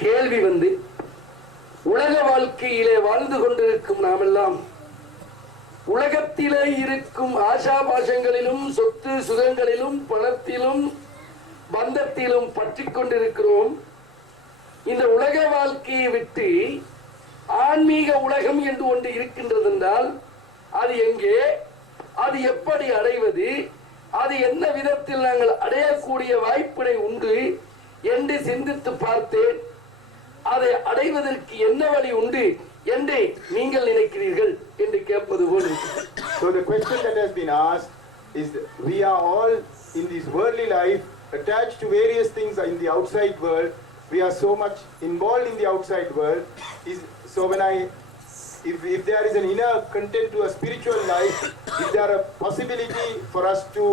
கேள்வி வந்து உலக வாழ்க்கையிலே வாழ்ந்து கொண்டிருக்கும் நாமெல்லாம் உலகத்திலே இருக்கும் ஆசாபாசங்களிலும் சொத்து சுகங்களிலும் பணத்திலும் பந்தத்திலும் பற்றி கொண்டிருக்கிறோம். இந்த உலக வாழ்க்கையை விட்டு ஆன்மீக உலகம் என்று ஒன்று இருக்கின்றது என்றால் அது எங்கே, அது எப்படி அடைவது, அது என்ன விதத்தில் நாங்கள் அடையக்கூடிய வாய்ப்பினை உண்டு என்று சிந்தித்து பார்த்தேன். அதை அடைவதற்கு என்ன வழி உண்டு என்று நீங்கள் நினைக்கிறீர்கள் என்று கேட்பது போல். So the question that has been asked is, we are all in this worldly life attached to various things in the outside world. We are so much involved in the outside world. So when if there is an inner content to a spiritual life, is there a possibility for us to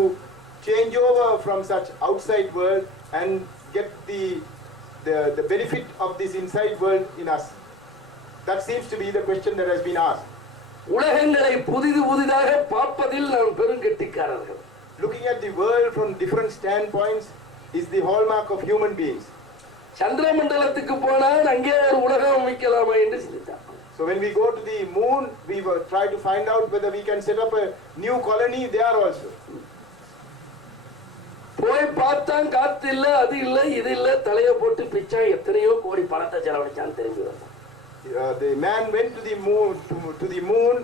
change over from such outside world and get the benefit of this inside world in us? That seems to be the question that has been asked. உலகங்களை புதிதாக பார்ப்பதில் நாம் பெருங்கெட்டிக்காரர்கள். Looking at the world from different standpoints is the hallmark of human beings. சந்திரமண்டலத்துக்கு போனால் அங்கே ஒரு உலகம் அமைக்கலாமா என்று சிந்தித்தார். So when we go to the moon, we will try to find out whether we can set up a new colony there also. போய் பார்த்தான், காத்து இல்ல, அது இல்ல, இது இல்ல, தலைய போட்டு பிச்சா எத்தனையோ கோடி பணத்தை செலவழிச்சான்னு தெரிஞ்சு வந்தான். The man went to the moon, to the moon,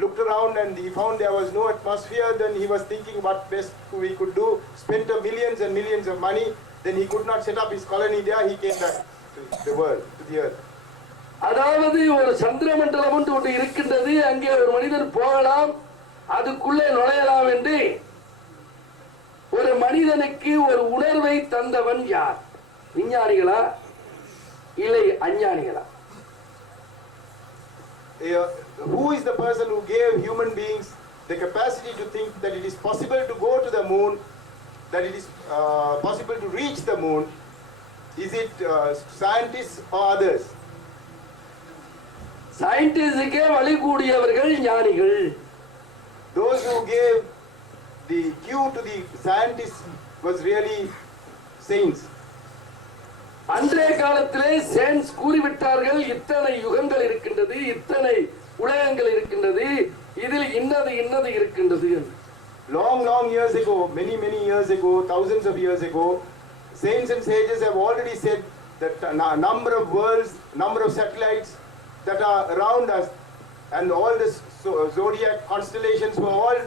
looked around and he found there was no atmosphere. Then he was thinking what best we could do. Spent millions and millions of money. Then he could not set up his colony there. He came back to the world, to the earth. அதாவது ஒரு சந்திரமண்டலம் ஒன்று இருக்கின்றது, அங்கே ஒரு மனிதன் போகலாம், அதுக்குள்ளே நுழையலாம் என்று ஒரு மனிதனுக்கு ஒரு உணர்வை தந்தவன் யார்? விஞ்ஞானிகளா இல்லை அஞ்ஞானிகளா? Who is the person who gave human beings the capacity to think that it is possible to go to the moon, that it is possible to reach the moon? Is it scientists or others? சயின்டிஸ்டுக்கே வழி கூடியவர்கள் ஞானிகள். Those who gave the cue to the scientists was really saints. அன்றைய காலத்திலே சயின்ஸ் கூறிவிட்டார்கள், இத்தனை யுகங்கள் இருக்கின்றது, இத்தனை உலகங்கள் இருக்கின்றது, இதில் இன்னது இருக்கின்றது. Long years ago, many years ago, thousands of years ago, saints and sages have already said that number of worlds, number of satellites that are around us, and all the zodiac constellations were all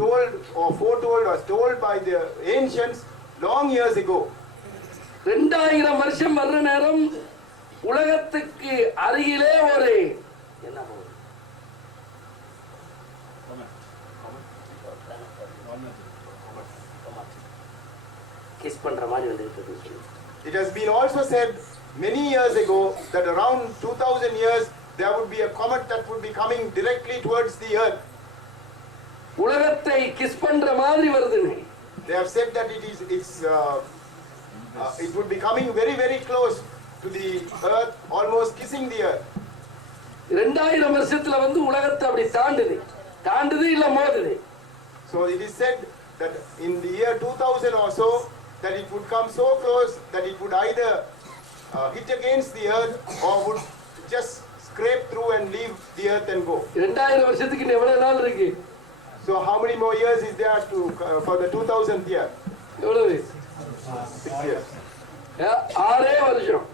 told or foretold or told by the ancients long years ago. 2000 வருஷம் வர்ற நேரம் உலகத்துக்கு அருகிலே ஒரு என்ன கிஸ் பண்ற மாதிரி வந்துட்டு. It has been also said many years ago that around 2000 years there would be a comet that would be coming directly towards the earth. உலகத்தை கிஸ் பண்ற மாதிரி வருது. They have said that it would be coming very close to the earth, almost kissing the earth. 2000 வருஷத்துல வந்து உலகத்தை அப்படி தாண்டுது இல்ல மோதுது. So it is said that in the year 2000 or so that it would come so close that it would either hit against the earth or would just scrape through and leave the earth and go. 2000 வருஷத்துக்கு எவ்வளவு நாள் இருக்கு? So how many more years is there to for the 2000th year? எவ்வளவு? 6 years. 6 வருஷம்.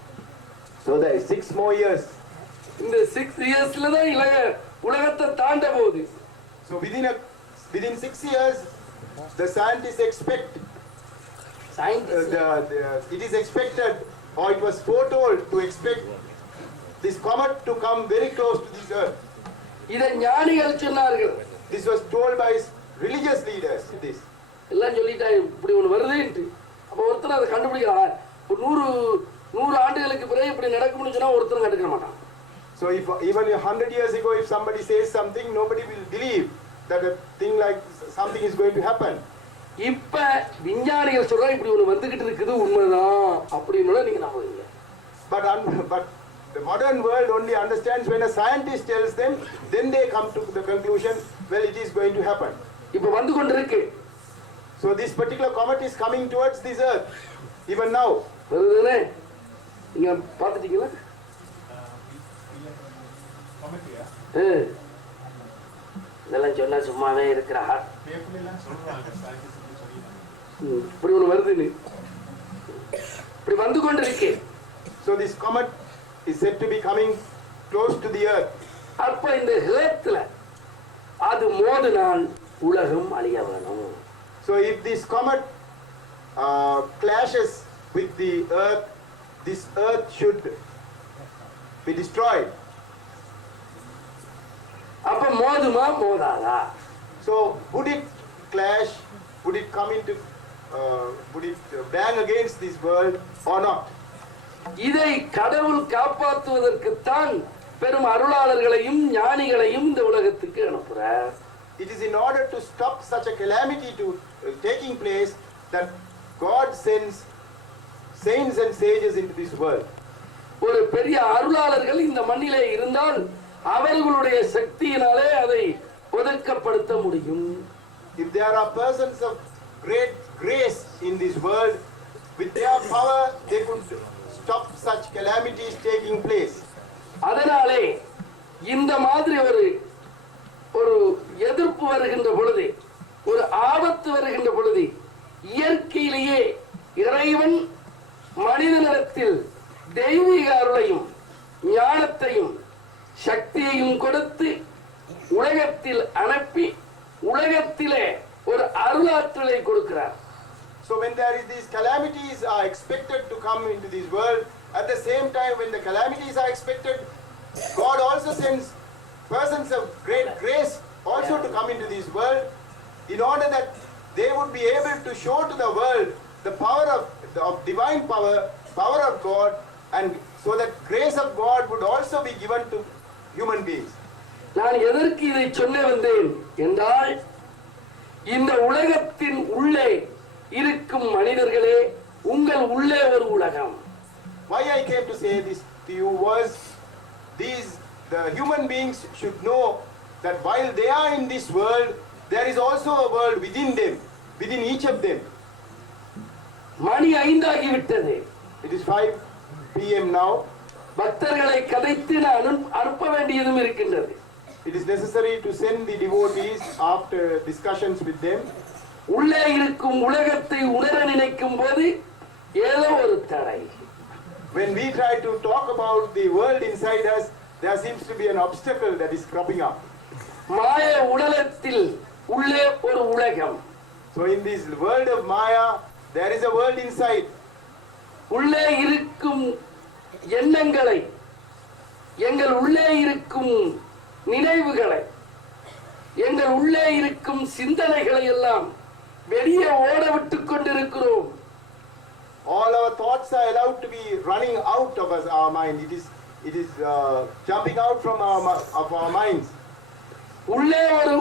So there is 6 more years. இந்த 6 இயர்ஸ்ல தான் உலகத்தை தாண்ட போகுது. So within 6 years the scientists expect it is expected or it was foretold to expect this comet to come very close to this earth. இத ஞானிகள் சொன்னார்கள். This was told by religious leaders. This எல்லாம் சொல்லிட்டா இப்படி ஒன்று வருதுன்ட்டு. அப்போ ஒருத்தர் அதை கண்டுபிடிக்கிறான். ஒரு 100 ஆண்டுகளுக்கு பிறகு இப்படி நடக்கும்னு சொன்னா ஒருத்தரும் கண்டுக்க மாட்டான். So if even 100 years ago if somebody says something, nobody will believe that a thing like something is going to happen. இப்ப விஞ்ஞானிகள் சொல்றாங்க இப்படி ஒன்று வந்துகிட்டு இருக்குது, உண்மைதான் அப்படின்னு நீங்க நம்புவீங்க. But the modern world only understands when a scientist tells them, then they come to the conclusion, well, it is going to happen. இப்ப வந்து கொண்டிருக்கு. So this particular comet is coming towards this earth even now. வருதுனே. நீங்க பார்த்துட்டீங்களா? இதெல்லாம் சொன்னா சும்மாவே இருக்கிறா. இப்படி ஒண்ணு வருது, இப்படி வந்து கொண்டிருக்கு. So this comet is said to be coming close to the earth. அப்ப இந்த ஹேத்துல அது மோதினால் உலகம் அழிய வேணும். So if this comet clashes with the earth, this earth should be destroyed. அப்ப மோதுமா மோதாதா? So would it clash? Would it come into? Would it bang against this world or not? இதை கடவுள் காப்பாற்றுவதற்குத்தான் பெரும் அருளாளர்களையும் ஞானிகளையும் இந்த உலகத்துக்கு அனுப்புறார். It is in order to stop such a calamity to taking place that God sends saints and sages into this world. ஒரு பெரிய அருளாளர்கள் இந்த மண்ணிலே இருந்தால் அவர்களுடைய சக்தியினாலே அதை ஒதுக்கப்படுத்த முடியும். If there are persons of great grace in this world, with their power they could stop such calamities taking place. அதனாலே இந்த மாதிரி ஒரு எதிர்ப்பு வருகின்ற பொழுது, ஒரு ஆபத்து வருகின்ற பொழுது, இயற்கையிலேயே இறைவன் மனிதனிடத்தில் தெய்வீக அருளையும் ஞானத்தையும் சக்தியையும் கொடுத்து உலகத்தில் அனுப்பி உலகத்திலே ஒரு அருளாற்றலை கொடுக்கிறார். So when there is these calamities are expected to come into this world, at the same time when the calamities are expected, God also sends persons of great grace also to come into this world in order that they would be able to show to the world the power of divine power of God, and so that grace of God would also be given to human beings. நான் எதற்கு இதை சொல்ல வந்தேன் என்றால், இந்த உலகத்தின் உள்ளே இருக்கும் மனிதர்களே, உங்கள் உள்ளே ஒரு உலகம். Why I came to say this to you was the human beings should know that while they are in this world, there is also a world within them, within each of them. மணி 5 ஆகிவிட்டது. It is 5 p.m. now. பக்தர்களை கதைத்து அனுப்ப வேண்டியதும் இருக்கின்றது. It is necessary to send the devotees after discussions with them. உள்ளே இருக்கும் உலகத்தை உணர நினைக்கும் போது ஏதோ ஒரு தடை. When we try to talk about the world inside us, there seems to be an obstacle that is cropping up. மாய உலகத்தில் உள்ளே ஒரு உலகம். So in this world of Maya, there is a world inside. உள்ளே இருக்கும் எண்ணங்களை, எங்கள் உள்ளே இருக்கும் நினைவுகளை, எங்கள் உள்ளே இருக்கும் சிந்தனைகளை எல்லாம் வெளியே ஓட விட்டுக் கொண்டிருக்கிறோம். All our thoughts are allowed to be running out of our mind. It is jumping out from our minds. உள்ளே ஒரு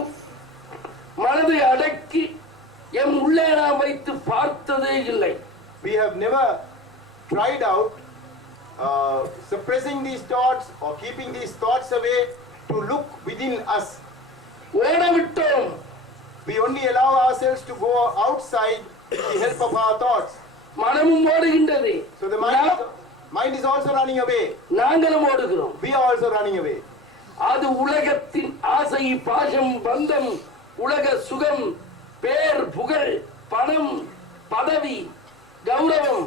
மனதை அடக்கி எம் உள்ளே நாம் வைத்து பார்த்ததே இல்லை. We have never tried out suppressing these thoughts or keeping these thoughts away to look within us. ஓட விட்டோம். We only allow ourselves to go outside with the help of our thoughts. மனமும் ஓடுகின்றது. So the mind is also running away. நாங்களும் ஓடுகிறோம். We are also running away. அது உலகத்தின் ஆசை, பாசம், பந்தம், உலக சுகம், பேர், புகழ், பணம், பதவி, கௌரவம்,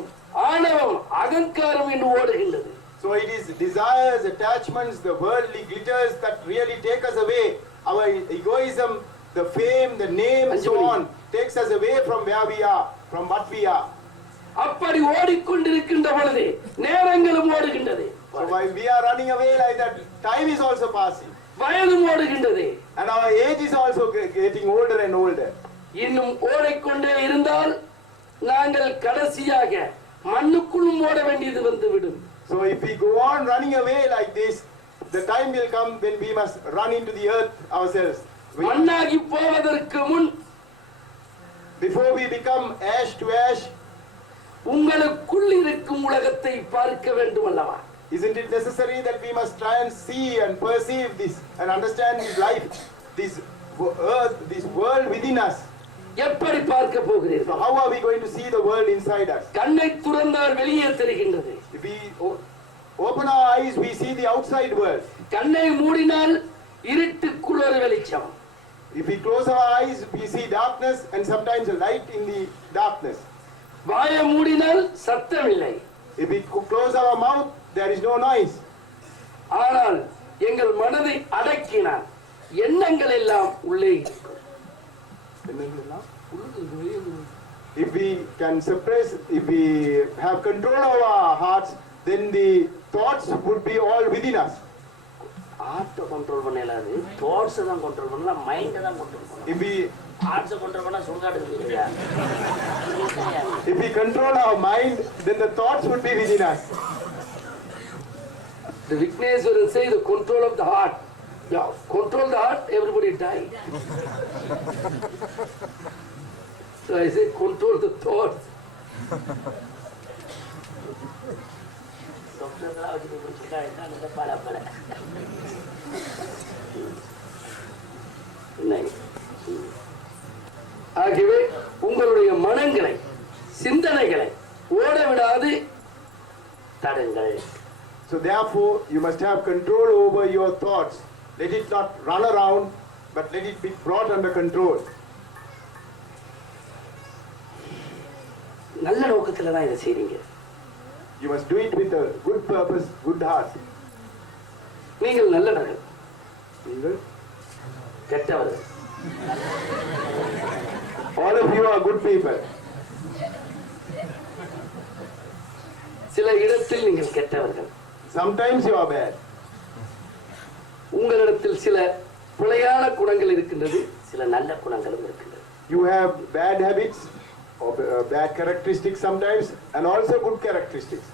ஆணவம், அகங்காரம் என்று ஓடுகின்றது. So it is desires, attachments, the worldly glitters that really take us away. Our egoism, the fame, the name, and so on, takes us away from where we are, from what we are. அப்படி ஓடிக்கொண்டிருக்கின்ற பொழுது நேரங்களும் ஓடுகின்றது. So while we are running away like that, time is also passing. வயதும் ஓடுகின்றது. And our age is also getting older and older. இன்னும் ஓடிக்கொண்டே இருந்தால் நாங்கள் கடைசியாக மண்ணுக்குள்ளும் ஓட வேண்டியது வந்துவிடும். So if we go on running away like this, the time will come when we must run into the earth ourselves. மண்ணாகி போவதற்கு முன், before we become ash to ash, உங்களுக்குள் இருக்கும் உலகத்தை பார்க்க வேண்டும் அல்லவா? Isn't it necessary that we must try and see and perceive this and understand this life, this earth, this world within us? எப்படி பார்க்க So போகிறீர்கள்? how are we going to see the world inside us? கண்ணை துறந்தால் வெளியே தெரிகின்றது. If we open our eyes, we see the outside world. கண்ணை மூடினால் இருட்டுக்குள் ஒரு வெளிச்சம். If we close our eyes, we see darkness and sometimes a light in the darkness. வாயை மூடினால் சத்தம் இல்லை. If we close our mouth, there is no noise. ஆனால் எங்கள் மனதை அடக்கினால் எண்ணங்கள் எல்லாம் உள்ளே இருக்கும். If we can suppress, if we have control over our hearts, then the thoughts would be all within us. ஹார்ட்டை கண்ட்ரோல் பண்ணலாது, தாட்ஸை தான் கண்ட்ரோல் பண்ணலாம், மைண்டை தான் கண்ட்ரோல் பண்ணலாம். If we ஹார்ட்ஸை கண்ட்ரோல் பண்ணா சுடுகாட்டுக்கு போயிருக்கியா? if we control our mind, then the thoughts would be within us. The Vigneshwaran say the control of the heart. Yeah, control the heart, everybody die. So I say control the thoughts. ஆகவே உங்களுடைய மனங்களை சிந்தனைகளை ஓட விடாது தடுங்கள். So therefore, you must have control over your thoughts. Let it not run around, but let it be brought under control. நல்ல நோக்கத்துல தான் இதை செய்றீங்க. You must do it with a good purpose, good heart. நீங்கள் நல்லவர்கள், நீங்கள் கெட்டவர்கள். all of you are good people. சில இடத்தில் நீங்கள் கெட்டவர்கள். Sometimes you are bad. உங்களிடத்தில் சில பிழையான குணங்கள் இருக்கின்றது, சில நல்ல குணங்களும் இருக்கின்றது. You have bad habits or bad characteristics sometimes, and also good characteristics.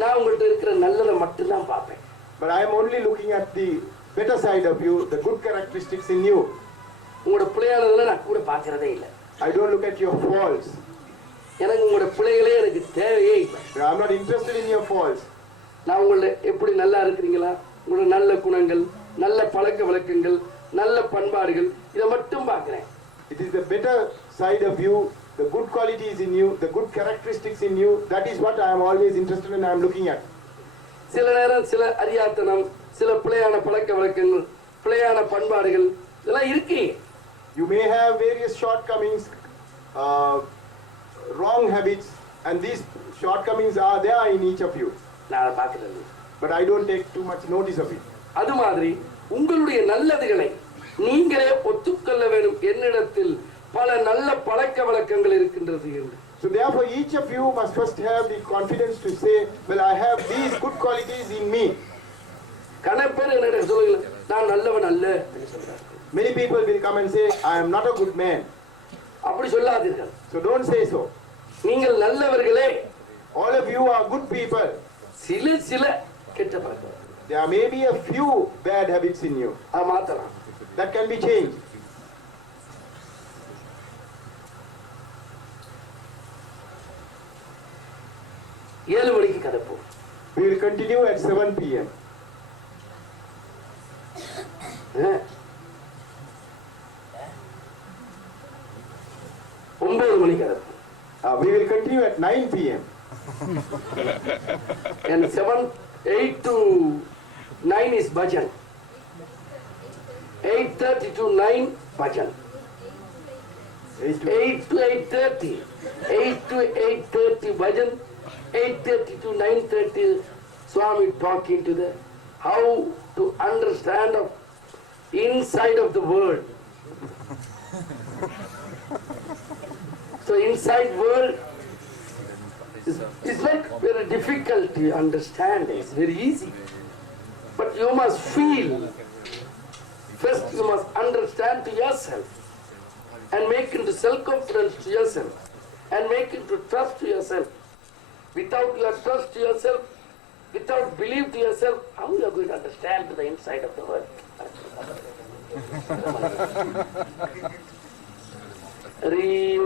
நான் உங்கள்கிட்ட இருக்கிற நல்லதை மட்டும்தான் பார்ப்பேன். But I am only looking at the better side of you, the good characteristics in you. உங்களோட பிழையானதெல்லாம் நான் கூட பார்க்கறதே இல்லை. I don't look at your faults. எனக்கு உங்களோட பிழைகளே எனக்கு தேவையே இல்லை. I am not interested in your faults. நான் உங்களை எப்படி நல்லா இருக்கிறீங்களா, உங்களோட நல்ல குணங்கள், நல்ல பழக்க வழக்கங்கள், நல்ல பண்பாடுகள், இதை மட்டும் பார்க்கிறேன். It is the better side of you, the good qualities in you, the good characteristics in you. That is what I am always interested in. I am looking at. சில நேரம் சில அறியாத்தனம், சில பிழையான பழக்க வழக்கங்கள், பிழையான பண்பாடுகள் இதெல்லாம் இருக்கு. You may have various shortcomings, wrong habits, and these shortcomings are there in each of you. நான் பார்க்கிறது. But I don't take too much notice of it. அது மாதிரி உங்களுடைய நல்லதுகளை நீங்களே ஒத்துக்கொள்ள வேண்டும். என்னிடத்தில் பல நல்ல பழக்க வழக்கங்கள் இருக்கின்றது என்று. So therefore, each of you must first have the confidence to say, well, I have these good qualities in me. கணப்பேர் என்னிடம் சொல்லுங்கள், நான் நல்லவன் அல்ல என்று சொல்றார். Many people will come and say, I am not a good man. அப்படி சொல்லாதீர்கள். So don't say so. நீங்கள் நல்லவர்களே. All of you are good people. சில கெட்ட பழக்கம். There may be a few bad habits in you. அதை மாத்தலாம். That can be changed. ஏழு மணிக்கு கதப்போம். We will continue at 7 p.m. 9 மணிக்கு கதப்போம். We will continue at 9 p.m. And 8 to 9 is bhajan. 8:30 to 9 bhajan. 8 to 8:30. 8 to 8:30 bhajan. 8:30 to 9:30 Swami talking to the how to understand of inside of the world. So inside world is not very difficult to understand. It's very easy. But you must feel. First you must understand to yourself and make into self-confidence to yourself and make into trust to yourself. Without your trust to yourself, without belief to yourself, how you are going to understand to the inside of the world? Hari